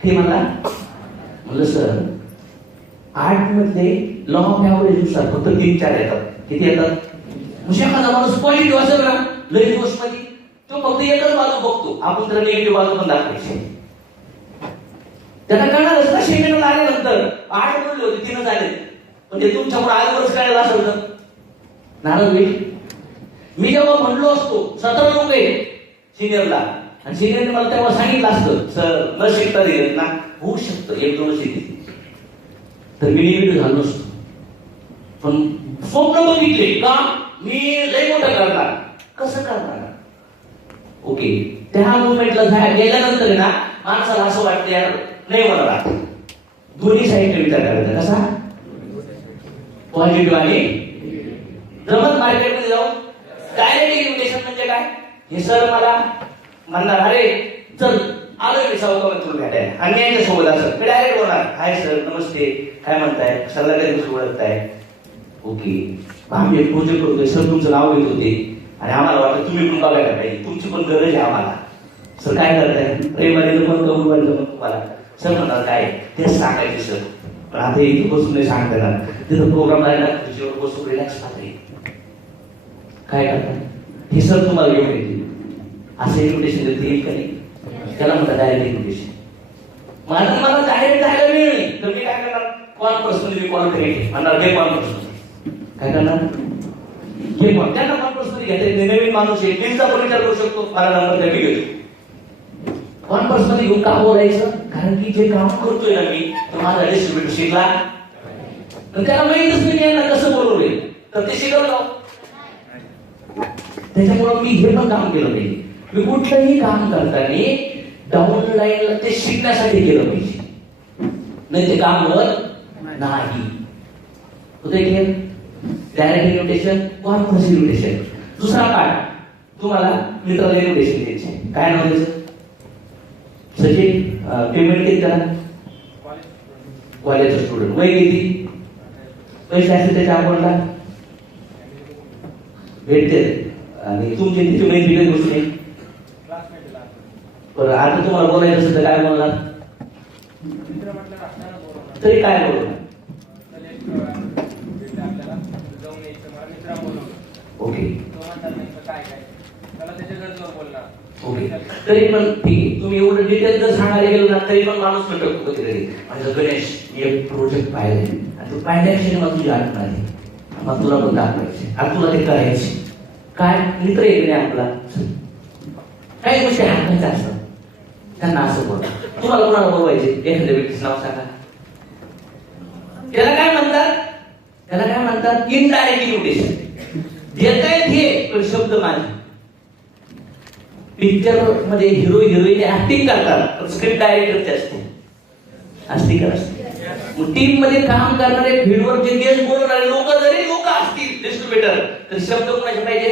ते म्हणलं सर 8 मध्ये लॉ ऑफ ऍव्हरेज नुसार फक्त 3-4 येतात. किती येतात? म्हणजे एखादा माणूस पॉझिटिव्ह असेल ना लई दिवस मध्ये तो फक्त एकच बाजू बघतो. आपण त्याला निगेटिव्ह बाजू पण दाखवायची. त्यांना कळणारच ना सेमिनारला आल्यानंतर 8 बोलले होते 3च आले. पण ते तुमच्यामुळे आजवरच कळायला असेल तर नाराज होईल. मी जेव्हा म्हणलो असतो 17 लोक आहे सिनियरला आणि सिनियरने मला तेव्हा सांगितलं असतं सर न शिकता दिलं ना होऊ शकतं 1-2 शिकते तर मी निगेटिव्ह झालो नसतो. पण स्वप्न बघितले का मी लय मोठं करणार. कसं करणार? ओके त्या मुवमेंटला गेल्यानंतर ना माणसाला असं वाटतं यार नाही होणार. दोन्ही साईडने विचार करायचा. कसा? पॉझिटिव्ह आणि जमत मार्केटमध्ये जाऊन डायरेक्ट इन्व्हिटेशन म्हणजे काय? हे सर मला म्हणणार अरे चल आलो मी सावकामध्ये भेटायला आणि यांच्या सोबत असं मी डायरेक्ट बोलणार हाय सर नमस्ते काय म्हणताय सल्ला कधी कसं ओळखताय. ओके आम्ही एक प्रोजेक्ट करतोय सर तुमचं नाव घेत होते आणि आम्हाला वाटतं तुम्ही पण बघायला पाहिजे तुमची पण गरज आहे आम्हाला. सर काय करताय? रविवारी जमत गुरुवारी जमत तुम्हाला. सर म्हणतात काय तेच सांगायचे सर पण आता इथे बसून नाही सांगता येणार. तिथं प्रोग्राम राहिला तुझ्यावर बसून रिलॅक्स पाहते. काय करताय? हे सर तुम्हाला घेऊन येतील असं इन्व्हिटेशन देते येईल का नाही? त्याला म्हणतात डायरेक्ट इन्व्हिटेशन. मला डायरेक्ट जायला वेळ नाही तर मी काय करणार? कॉल पर्सनली मी कॉल करेन म्हणणार घे कॉल पर्सनली. काय करणार? घे कॉल त्यांना कॉल पर्सनली घेता येत नाही, नवीन माणूस आहे, लिंकचा पण विचार करू शकतो, मला नंबर द्या मी घेतो. कॉन्फरन्स मध्ये घेऊन का बोलायचं? कारण की जे काम करतोय ना मी, तो माझा डिस्ट्रीब्युटर शिकला, पण त्याला माहितच नाही यांना कसं बोलवलंय, तर ते शिकवलं. त्याच्यामुळे मी हे पण काम केलं पाहिजे. मी कुठलंही काम करताना डाऊन लाईनला ते शिकण्यासाठी केलं पाहिजे, नाही ते काम होत नाही. होते की डायरेक्ट इन्व्हिटेशन, कॉन्फरन्स इन्व्हिटेशन. दुसरा पार्ट तुम्हाला मित्राला इन्व्हिटेशन द्यायचे. काय नाव द्यायचं? सचिन, पेमेंट किती करा? कॉलेजचा स्टुडंट, वय किती? पैसे असते त्याच्या अकाउंटला भेटते, आणि तुमची तिची माहिती काही गोष्ट नाही. बरं, आता तुम्हाला बोलायचं असेल तर काय बोलणार? तरी काय बोलणार? ओके ओके, तरी पण ठीक आहे. तुम्ही एवढं डिटेल जर सांगायला गेलो ना तरी पण माणूस म्हणतो कधीतरी, म्हणजे गणेश मी एक प्रोजेक्ट पाहिले आणि तो पाहिल्याविषयी मला तुझी आठवण आली, मग तुला पण दाखवायचे आणि तुला ते करायचे. काय मित्र एक नाही आपला, काही गोष्टी हाताच्या असतात, त्यांना असं बोला. तुम्हाला कोणाला बोलवायचे? एखाद्या व्यक्तीचं नाव सांगा. त्याला काय म्हणतात? त्याला काय म्हणतात? Indirect invitation. देता येत हे पण शब्द माझे. पिक्चर मध्ये हिरो हिरोईन ऍक्टिंग करतात, पण स्क्रिप्ट डायरेक्टरचे असते का असते. मग टीम मध्ये काम करणारे, फील्डवर जे गेस्ट बोलणारे लोक जरी लोक असतील डिस्ट्रीब्युटर, तर शब्द कोणाचे पाहिजे?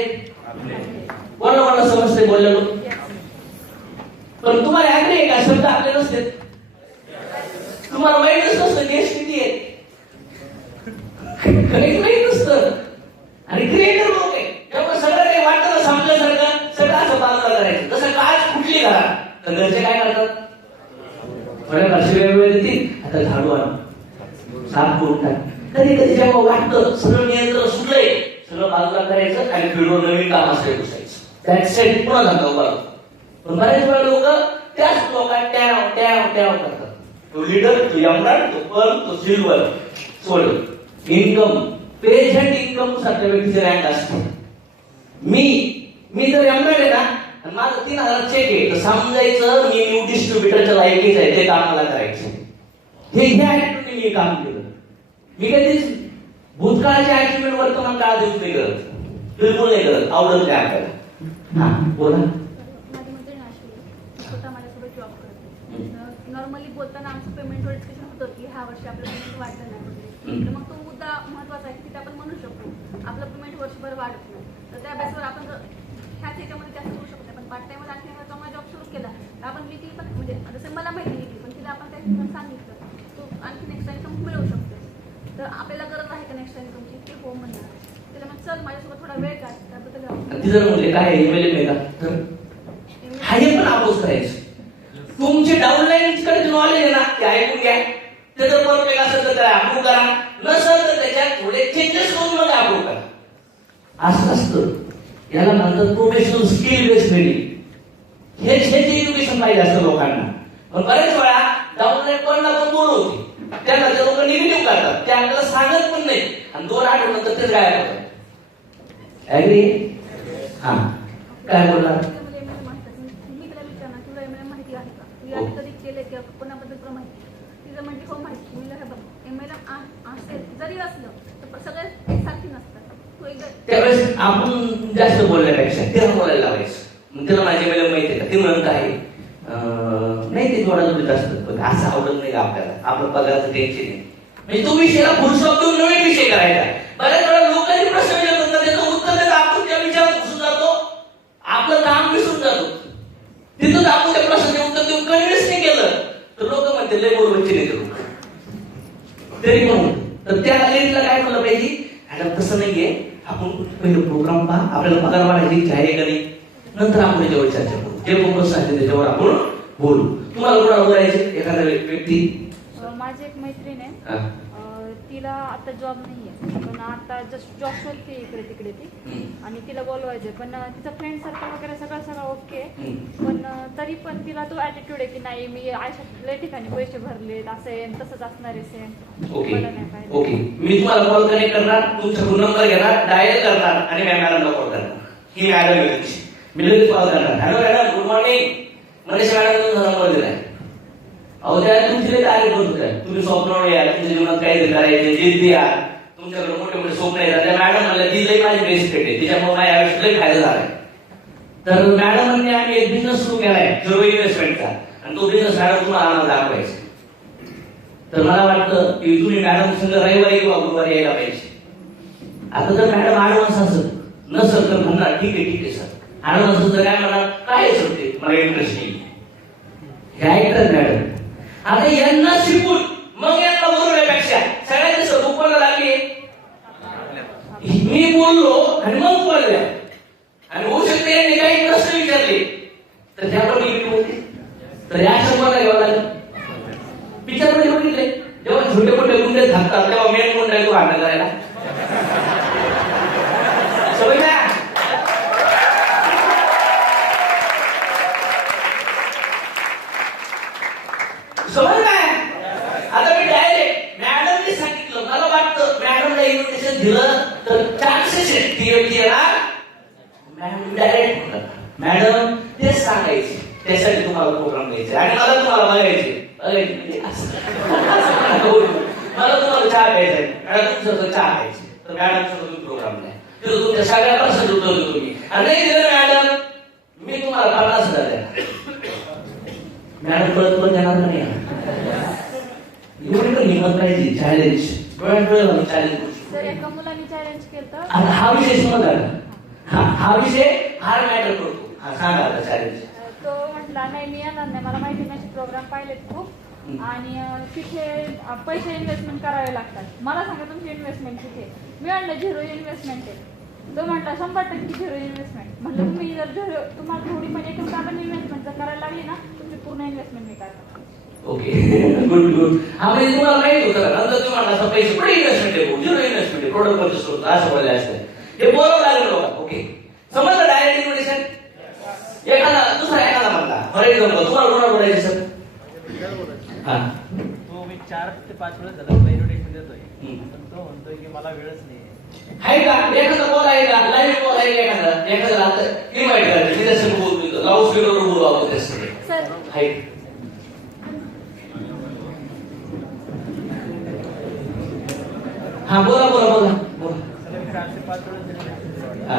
कोणाला समजते बोललेलो? पण तुम्हाला ऍग्री आहे का? शब्द आपले नसते. तुम्हाला माहितच नसतं गेस्ट किती आहेत, काही माहित नसतं. आणि क्रिएटर लोक आहे, त्यामुळे सगळं काही वाटतं ना समजल्यासारखं, सगळं असं बाजूला करायचं. जसं काच कुठली घरात, तर घरचे काय करतात? थोड्या वर्षी वेळ देतील, आता झाडू आण, साफ करून टाक. कधी कधी जेव्हा वाटतं सगळं नियंत्रण सुटलंय, सगळं बाजूला करायचं आणि फिरवून नवीन काम असं घुसायचं. त्याच साईड पुन्हा धंदा उभा. पण बऱ्याच वेळा लोक त्याच लोकांना टॅव टॅव टॅव करतात. तो लीडर, तो यमराट, तो पर्ल, तो सिल्वर, सोड इन्कम, पेशंट इन्कम सारख्या व्यक्तीचे रँक असते. मी जर यमराट आहे ना, माझं 3,000 चेक आहे, तर समजायचं मी न्यू डिस्ट्रीब्युटरच्या लायकीच आहे, ते काम मला करायचं. हे ऍटिट्यूडने मी काम केलं. मी कधीच भूतकाळाच्या अचिव्हमेंट वर्तमान काळात यूज नाही करत, बिलकुल नाही करत, आवडत नाही आपल्याला. हा बोला. माझी मैत्रीण अशी स्वतः माझ्यासोबत जॉब करते. नॉर्मली बोलताना आमचं पेमेंटवर डिस्कशन होतं की ह्या वर्षी आपलं पेमेंट वाढलं नाही, तर मग तो मुद्दा महत्वाचा आहे की तिथे आपण म्हणू शकतो आपलं पेमेंट वर्षभर वाढत नाही, तर त्या बेसवर आपण ह्याच ह्याच्यामध्ये जास्त करू शकतो. पण पार्ट टाइमवर आणखी चांगला जॉब सुरू केला तर आपण मी ती पण म्हणजे जसं मला माहिती नाही पण तिला आपण त्या सांगितलं तो आणखी नेक्स्ट इन्कम मिळवू शकतो. तर आपल्याला गरज आहे का नेक्स्ट इन्कमची? ते हो म्हणणार. तिला मग चल माझ्यासोबत थोडा वेळ काढ, त्याबद्दल ती जर म्हणले काय ईमेल आहे का, तर हा हे पण अपोज करायचं. तुमचे डाऊनलाईन कडे नॉलेज आहे ना, ते ऐकून घ्या. ते जर परफेक्ट असेल तर त्याला अप्रूव्ह करा, नसेल तर त्याच्यात थोडे चेंजेस करून मग अप्रूव्ह करा. असं असतं. याला म्हणतात प्रोफेशनल स्किल बेस्ड ट्रेनिंग. हेच एज्युकेशन पाहिजे असतं लोकांना. पण बरेच वेळा डाऊनलाईन पण आपण बोलवते, त्याला ते लोक निगेटिव्ह करतात, ते आपल्याला सांगत पण नाही, आणि 2 आठवड्यानंतर तेच गायब होतात. ऍग्री? हा काय बोलणार? मी तिला विचारणार तुला एमएलएम माहिती आहे का, तू याआधी कधी केले किंवा कोणाबद्दल तुला माहिती? तिचं म्हणजे हो माहिती. मी हे बघ एमएलएम असेल जरी असलं तर सगळे एकसारखी नसतात. तू एकदा त्यावेळेस आपण जास्त बोलण्यापेक्षा तिला बोलायला लावायचं. मग तिला माझी एमएलएम माहिती आहे का, ती म्हणत आहे नाही ते थोडा थोडी असतं, पण असं आवडत नाही का आपल्याला, आपलं पगाराचं टेन्शन नाही. म्हणजे तो विषयाला फुलस्टॉप देऊन नवीन विषय करायचा. बऱ्याच वेळा लोकांनी प्रश्न विचारतात, त्याचं उत्तर देत आपण त्या विचारात घुसून जातो, आपलं काम विसरून जातो. तिथंच आपण त्या प्रश्नाचे उत्तर देऊन कन्व्हिन्स नाही केलं तर लोक म्हणते लय बोर बच्चे नाही करू तरी म्हणून. तर त्या लेडीला काय म्हणलं पाहिजे, मॅडम तसं नाहीये, आपण पहिलं प्रोग्राम पहा, आपल्याला पगार वाढायची इच्छा आहे का नाही, नंतर आपण त्याच्यावर चर्चा करू. जे फोकस आहे त्याच्यावर आपण बोलू. तुम्हाला कोणाला बोलायचे? एखादा व्यक्ती. माझी एक मैत्रीण आहे, तिला आता जॉब नाहीये, पण आता जस्ट जॉब शोधते इकडे तिकडे ती, आणि तिला बोलवायचे. पण तिचं फ्रेंड सर्कल वगैरे सगळं ओके, पण तरी पण तिला तो ऍटिट्यूड आहे की नाही मी आयुष्यात लय ठिकाणी पैसे भरलेत, असं आहे तसंच असणार आहे सेम. ओके ओके, मी तुम्हाला कॉल कनेक्ट करणार, तुमचा फोन नंबर घेणार, डायल करणार आणि मॅडमला कॉल करणार. ही मॅडम आहे तुमची. मी लगेच कॉल करणार, hello madam good morning, Manish madam तुमचा नंबर दिलाय. अहो त्या तुमची तारीख होत होत्या, तुम्ही स्वप्नावर या, तुमच्या जीवनात काहीतरी करायचे, जिद्दी या, तुमच्याकडे मोठे मोठे स्वप्न येतात. त्या मॅडम म्हणल्या ती लई माझी बेस्ट फ्रेंड आहे, तिच्यामुळे माझ्या आयुष्यात लई फायदा झालाय. तर मॅडमांनी आम्ही एक बिझनेस सुरू केलाय झिरो इन्व्हेस्टमेंटचा, आणि तो बिझनेस मॅडम तुम्हाला आम्हाला दाखवायचा. तर मला वाटतं की तुम्ही मॅडम संग रविवारी किंवा गुरुवारी यायला पाहिजे. आता जर मॅडम ऍडव्हान्स असत नसल तर म्हणणार ठीक आहे सर, ऍडव्हान्स असं तर काय म्हणणार काय सर ते मला इंटरेस्ट नाही. हे ऐकतात मॅडम. आता यांना शिकून मग यांना बोलण्यापेक्षा सगळ्यांनी सदुपयोगाला लागली. मी बोललो आणि मग बोलल्या, आणि होऊ शकते यांनी काही प्रश्न विचारले तर त्याप्रमाणे मी बोलते. तर या शब्दाला घ्यावं लागेल. पिक्चरमध्ये बघितले जेव्हा छोटे मोठे गुंडे थांबतात तेव्हा मेन गुंडा येतो भांडण करायला. सवय ना. समज काय. आता मी डायरेक्ट मॅडमने सांगितलं, मला वाटतं मॅडमला इन्व्हिटेशन दिलं तर चान्सेस आहेत ती येणार. मॅडम डायरेक्ट मॅडम तेच सांगायचे, त्यासाठी तुम्हाला प्रोग्राम द्यायचे आणि मला तुम्हाला बघायचे. मला तुम्हाला चहा प्यायचा आहे, मॅडम तुमचं चहा प्यायचे तर मॅडमचा तुम्ही प्रोग्राम द्या. तिथं तुमच्या सगळ्या प्रश्न उत्तर तुम्ही, आणि नाही दिलं मॅडम मी तुम्हाला 50,000 द्या. मॅडम परत पण देणार नाही. एवढी पण हिंमत पाहिजे. Challenge challenge. सर एका मुलाने चॅलेंज केलं. हा विषय समजला का. हा विषय फार मॅटर करतो. हा सांगा आता चॅलेंज. तो म्हटला नाही मी येणार नाही, मला माहिती नाही प्रोग्राम पाहिलेत खूप, आणि तिथे पैसे इन्व्हेस्टमेंट करावे लागतात. मला सांगा तुमची इन्व्हेस्टमेंट किती. मी म्हणलं झिरो इन्व्हेस्टमेंट आहे. तो म्हटला 100% झिरो इन्व्हेस्टमेंट. म्हटलं तुम्ही जर झिरो तुम्हाला थोडी पण एकूण कारण इन्व्हेस्टमेंट जर करायला लागली ना तुमची पूर्ण इन्व्हेस्टमेंट मी करणार. Okay good good. हा म्हणजे तुम्हाला माहित होतं नंतर तुम्ही म्हणला असं पैसे पण इन्व्हेस्टमेंट आहे, झिरो इन्व्हेस्टमेंट आहे, प्रोडक्ट परचेस करतो असं बोलले असतं. हे बोलावं लागलं लोकांना. ओके समजलं डायरेक्ट इन्व्हिटेशन. एखादा दुसरा एखादा म्हणला फॉर एक्झाम्पल तुम्हाला कोणाला बोलायचं सर. हा तो मी 4 ते 5 वेळेस झाला इन्व्हिटेशन देतोय, पण तो म्हणतोय की मला वेळच नाही आहे का. एखादा बोल आहे का लाईव्ह बोल आहे एखादा आता इन्व्हाइट करायचं मी तसं बोलतो लाऊड स्पीकरवर बोलू आपण तसं सर आहे. हा बोला बोला बोला बोला. 4 ते 5 वेळेस दिले. हा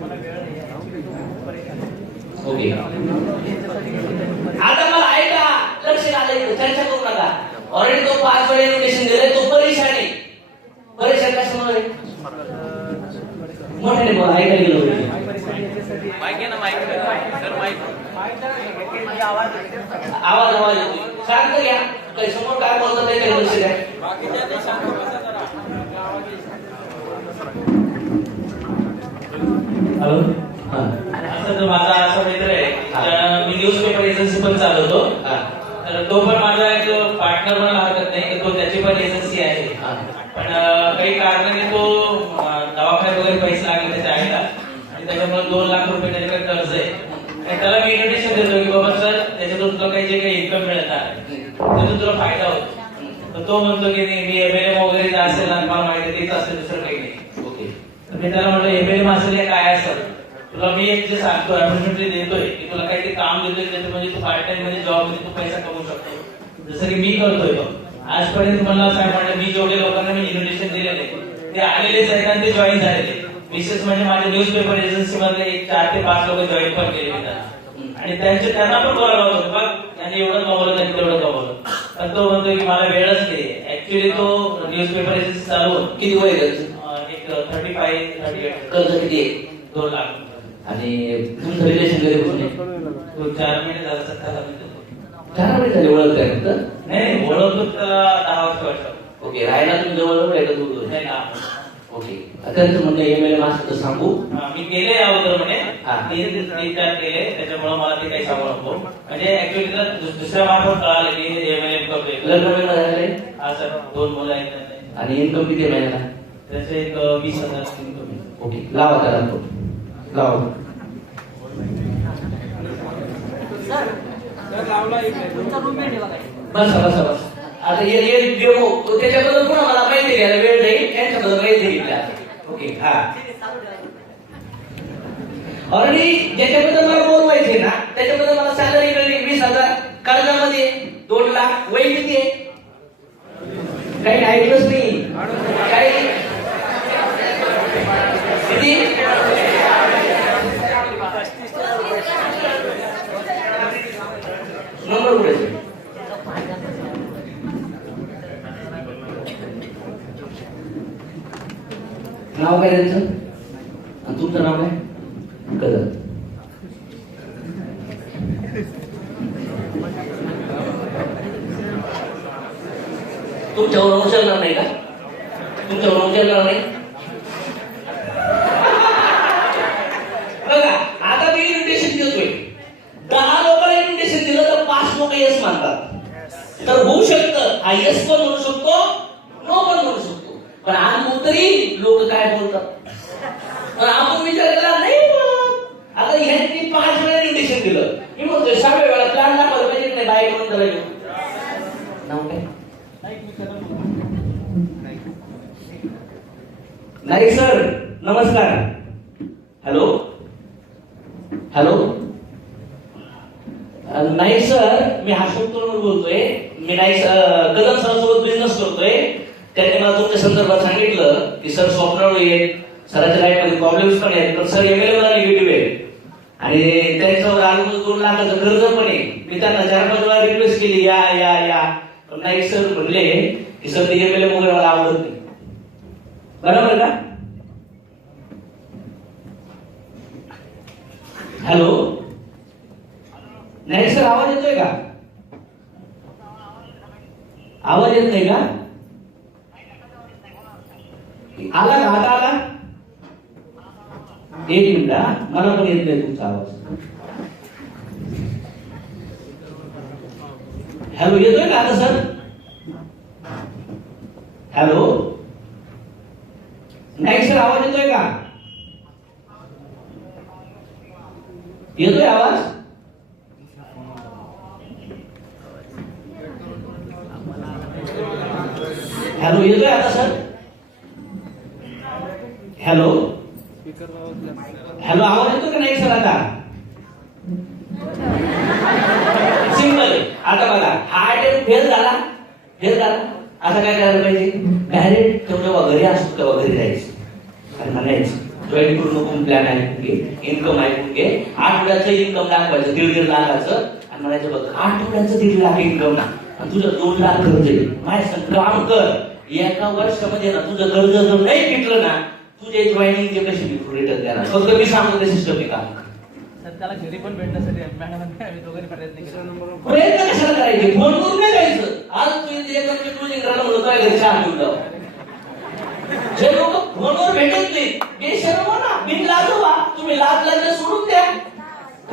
मला वेळ नाही ओके. आता मला ऐका लक्ष घालायचं चर्चा करू नका. ऑलरेडी तो 5 वेळा इन्व्हिटेशन दिलंय, तो परेशान आहे. परेशान कशामुळे मोठ्याने बोला ऐकायला गेलो आवाज आवाज येतो शांत घ्या. काही समोर काय बोलतात ते काही लक्ष द्या. हॅलो असं माझा असा मित्र आहे, मी न्यूज पेपर एजन्सी पण चालवतो. तर तो पण माझा एक पार्टनर पण हरकत नाही, तो त्याची पण एजन्सी आहे. पण काही कारणाने तो दवाखान्यात वगैरे पैसे लागले त्याच्या आईला, आणि त्याच्यामुळे 2 लाख रुपये त्याच्याकडे कर्ज आहे. आणि त्याला मी इन्व्हिटेशन देतो की बाबा सर त्याच्यातून तुला काही जे काही इन्कम मिळणार त्यातून तुला फायदा होतो. तर तो म्हणतो की मी एमएलएम वगैरे जे असेल ना मला माहिती तेच असेल, दुसरं काही नाही. ओके. तर मी त्याला म्हटलं एमएलएम असेल काय असेल, तुला मी एक जे सांगतो अपॉर्च्युनिटी देतोय की तुला काहीतरी काम देतोय त्याच्यामध्ये तू पार्ट टाइम मध्ये जॉब मध्ये तू पैसा कमवू शकतो, जसं की मी करतोय. आजपर्यंत मला काय म्हटलं मी जेवढे लोकांना मी इन्व्हिटेशन दिलेले ते आलेलेच आहेत आणि ते जॉईन झालेले. विशेष म्हणजे माझ्या न्यूज पेपर एजन्सी मध्ये 4 ते 5 लोक जॉईन पण केले आणि त्यांना पण बोलायला होतं बघ त्यांनी एवढं कमवलं त्यांनी तेवढं कमवलं. पण तो म्हणतोय की मला वेळच नाही. ऍक्च्युली तो न्यूज पेपर एजन्सी चालवून किती वय आहे एक 35-38 कर्ज किती आहे. 2 लाख. आणि तुमचं रिलेशन कधी पासून आहे. तो 4 महिने झाला 17 महिने 4 महिने झाले ओळख आहे फक्त. नाही ओळखतो 10 वर्ष. ओके. राहायला तुम्ही जवळ आहे का दूर. नाही ना. ओके. त्यांचं म्हणणं एमएलए मास्टर तर सांगू मी केले अगोदर म्हणे हा. 3-4 केले, त्याच्यामुळे मला ते काही सांगू नको. म्हणजे ऍक्च्युली दुसऱ्या मार्फत कळालं की एमएलएम करतोय. लग्न बिग्न झालंय हा सर 2 मुलं आहेत. आणि इन्कम किती आहे महिन्याला. त्याचे एक 20,000 इन्कम आहे. ओके. लावा त्याला तो लावा. बसा बसा बसा. आता हे डेमो त्याच्याबद्दल पुन्हा मला माहिती घ्यायला वेळ नाही, त्यांच्याबद्दल माहिती घेतला. ओके. हा ऑलरेडी ज्याच्याबद्दल मला बोलवायचे ना त्याच्याबद्दल मला सॅलरी कळली 20,000 कर्जामध्ये 2 लाख वय किती आहे काही ऐकलंच नाही काही किती नंबर पुढे नाव काय त्यांचं आणि तुमचं नाव काय कदम तुमच्यावर उचलणार नाही का तुमच्यावर उचलणार नाही बघा आता मी इन्व्हिटेशन देतोय 10 लोकांना इन्व्हिटेशन दिलं तर 5 लोक येस मानतात तर होऊ शकतं हा येस पण म्हणू शकतो नो पण म्हणू शकतो पण आज तरी लोक काय बोलतात पण आपण विचार केला नाही आता ह्यांनी 5 वेळा इन्व्हिटेशन दिलं मी म्हणतोय 6 वेळा प्लॅन दाखवलं पाहिजे नाही बाईक म्हणून त्याला घेऊन नाव काय नाईक सर नमस्कार हॅलो हॅलो नाईक सर मी अशोक तोरमल बोलतोय मी नाईक कदम सरांसोबत बिझनेस करतोय त्यांनी मला तुमच्या संदर्भात सांगितलं की सर स्वप्नाळू आहेत सरांच्या लाईफ मध्ये प्रॉब्लेम्स पण आहेत पण सर एमएलए मला निगेटिव्ह आहे आणि त्यांच्यावर ऑलमोस्ट 2 लाखाचं कर्ज पण आहे मी त्यांना 4-5 वेळा रिक्वेस्ट केली या या या पण नाईक सर म्हणले की सर ते एमएलए वगैरे मला आवडत नाही बरोबर का हॅलो नाईक सर आवाज येतोय का आवाज येत नाही का आला का आता आला 1 मिनिट मला पण येत नाही तुमचा आवाज हॅलो येतोय का आता सर हॅलो नाईक सर आवाज येतोय का येतोय आवाज हॅलो येतोय आता सर हॅलो हॅलो आवाज येतो का नाही सर आता सिंपल आता बघा हा अटेम्प्ट फेल झाला आता काय करायला पाहिजे डायरेक्ट तेव्हा घरी असतो तेव्हा घरी जायचं आणि म्हणायचं जॉईन करू नको प्लॅन ऐकून घे इन्कम ऐकून घे आठवड्याचं इन्कम दाखवायचं 1.5 लाखाचं आणि म्हणायचं बघ आठवड्याचं 1.5 लाख इन्कम ना आणि तुझं 2 लाख कर्ज आहे माझ्या संग काम कर एका वर्षामध्ये ना तुझं कर्ज जर नाही फिटलं ना तुझे जॉईनिंगचे कसे रिटर्न देणार फक्त मी सांगतो ते सिस्टम काम सर त्याला घरी पण भेटण्यासाठी मॅडम आम्ही दोघांनी प्रयत्न केला प्रयत्न कशाला करायचे फोन करून नाही जायचं आज तू एकदम क्लोजिंग करायला म्हणतो घरी चहा घेऊन जाऊ जे लोक फोनवर भेटत नाही बेशरम हो ना बिनलाज व्हा तुम्ही लाज सोडून द्या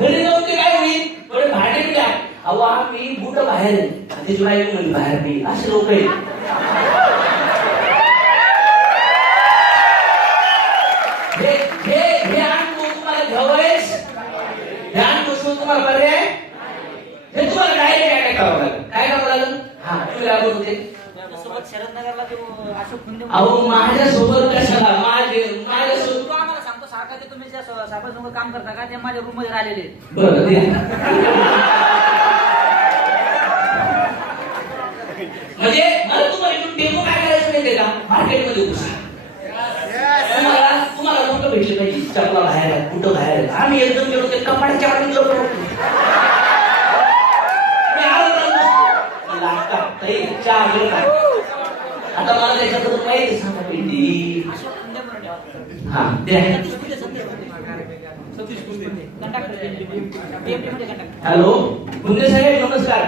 घरी जाऊन ते काय होईल थोडे भाडे द्या अहो आम्ही बुट बाहेर आहे त्याची बायको म्हणजे बाहेर नाही असे लोक आहेत हे आणतो तुम्हाला घ्यावंच ध्यान बसवून तुम्हाला पर्याय हे तुम्हाला काय करावं लागेल काय करावं लागेल हा तुम्ही लागत होते अहो माझ्यासोबत कशाला माझ्यासोबत आम्हाला सांगतो सारखा ते तुम्ही ज्या साहेबांसमोर काम करता का ते माझ्या रूम मध्ये राहिलेले बरं म्हणजे मला तुम्हाला इथून डेमो काय करायचं माहितीये का मार्केटमध्ये घुसा तुम्हाला कुठं भेटले पाहिजे चपला बाहेर आहे कुठं बाहेर आहे आम्ही एकदम गेलो ते कपाटाच्या आत लपलो आता मला त्याच्याबद्दल माहिती सांगा पेटी हा हॅलो गुंडे साहेब नमस्कार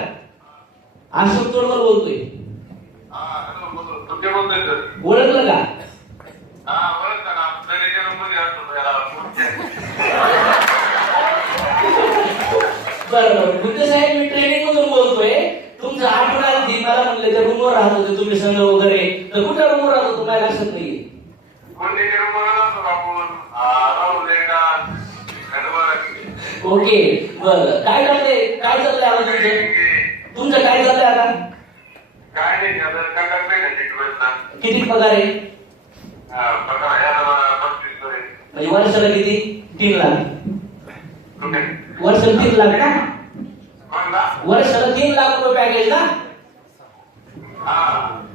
अशोक तोरमल बोलतोय ओळखलं का बरोबर गुंडे साहेब मी ट्रेनिंग मधून बोलतोय तुमचं आठवडा मला म्हणले त्या रूमवर राहत होते तुम्ही संघ वगैरे तर कुठल्या रूमवर राहत होतो काय लक्षात नाही ओके बरं काय चाललंय आता तुमचं काय चाललंय आता किती पगार आहे म्हणजे वर्षाला किती 3 लाख वर्षाला 3 लाख ना? वर्षाला 3 लाख रुपये पॅकेज ना?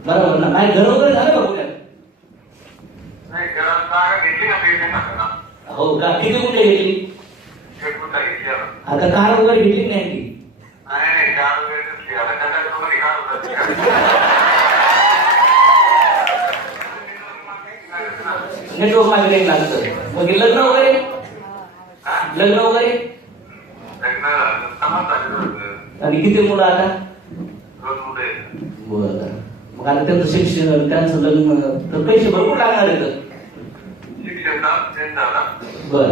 बरोबर ना? काय घर वगैरे झालं का पुण्यात? हो का? किती कुठे घेतली? आता कार वगैरे घेतली नाही की? नेटवर्क मार्केटिंग लागतं. मग लग्न वगैरे आणि किती मुलं आता? बरं. मग आता त्यांचं शिक्षण, त्यांचं लग्न, तर पैसे भरपूर लागणार आहेत. बर,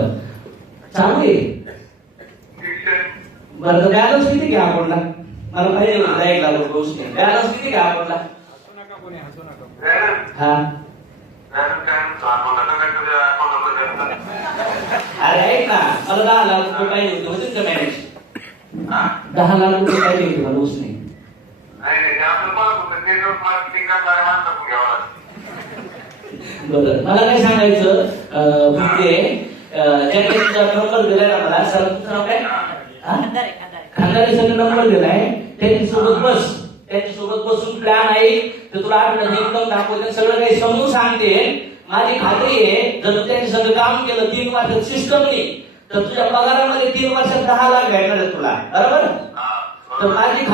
चालू आहे. बरं, तर बॅलन्स किती घ्या अकाउंटला? मला पाहिजे होतं 1 लाख रुपये. बॅलन्स किती घ्या अकाउंटला? हा, अरे ऐक ना, मला 10 लाख रुपये पाहिजे होते. होतील का मॅनेज? 10 लाख रुपये पाहिजे होते मला उसने. बरं, मला काय सांगायचं म्हणजे ज्यांनी तुझा नंबर दिलाय ना मला, सर तुझं नाव काय? खानदारी सर नंबर दिलाय, त्यांच्यासोबत बस. त्यांच्यासोबत बसून प्लॅन आहे तर तुला आठवड्यात इन्कम दाखवते, सगळं काही समजून सांगते. माझी खात्री आहे जर तू त्यांच्या संग काम केलं 3 वर्षात सिस्टमनी, तर तुझ्या पगारामध्ये 3 वर्षात 10 लाख भेटणार आहेत तुला. बरोबर? तर माझी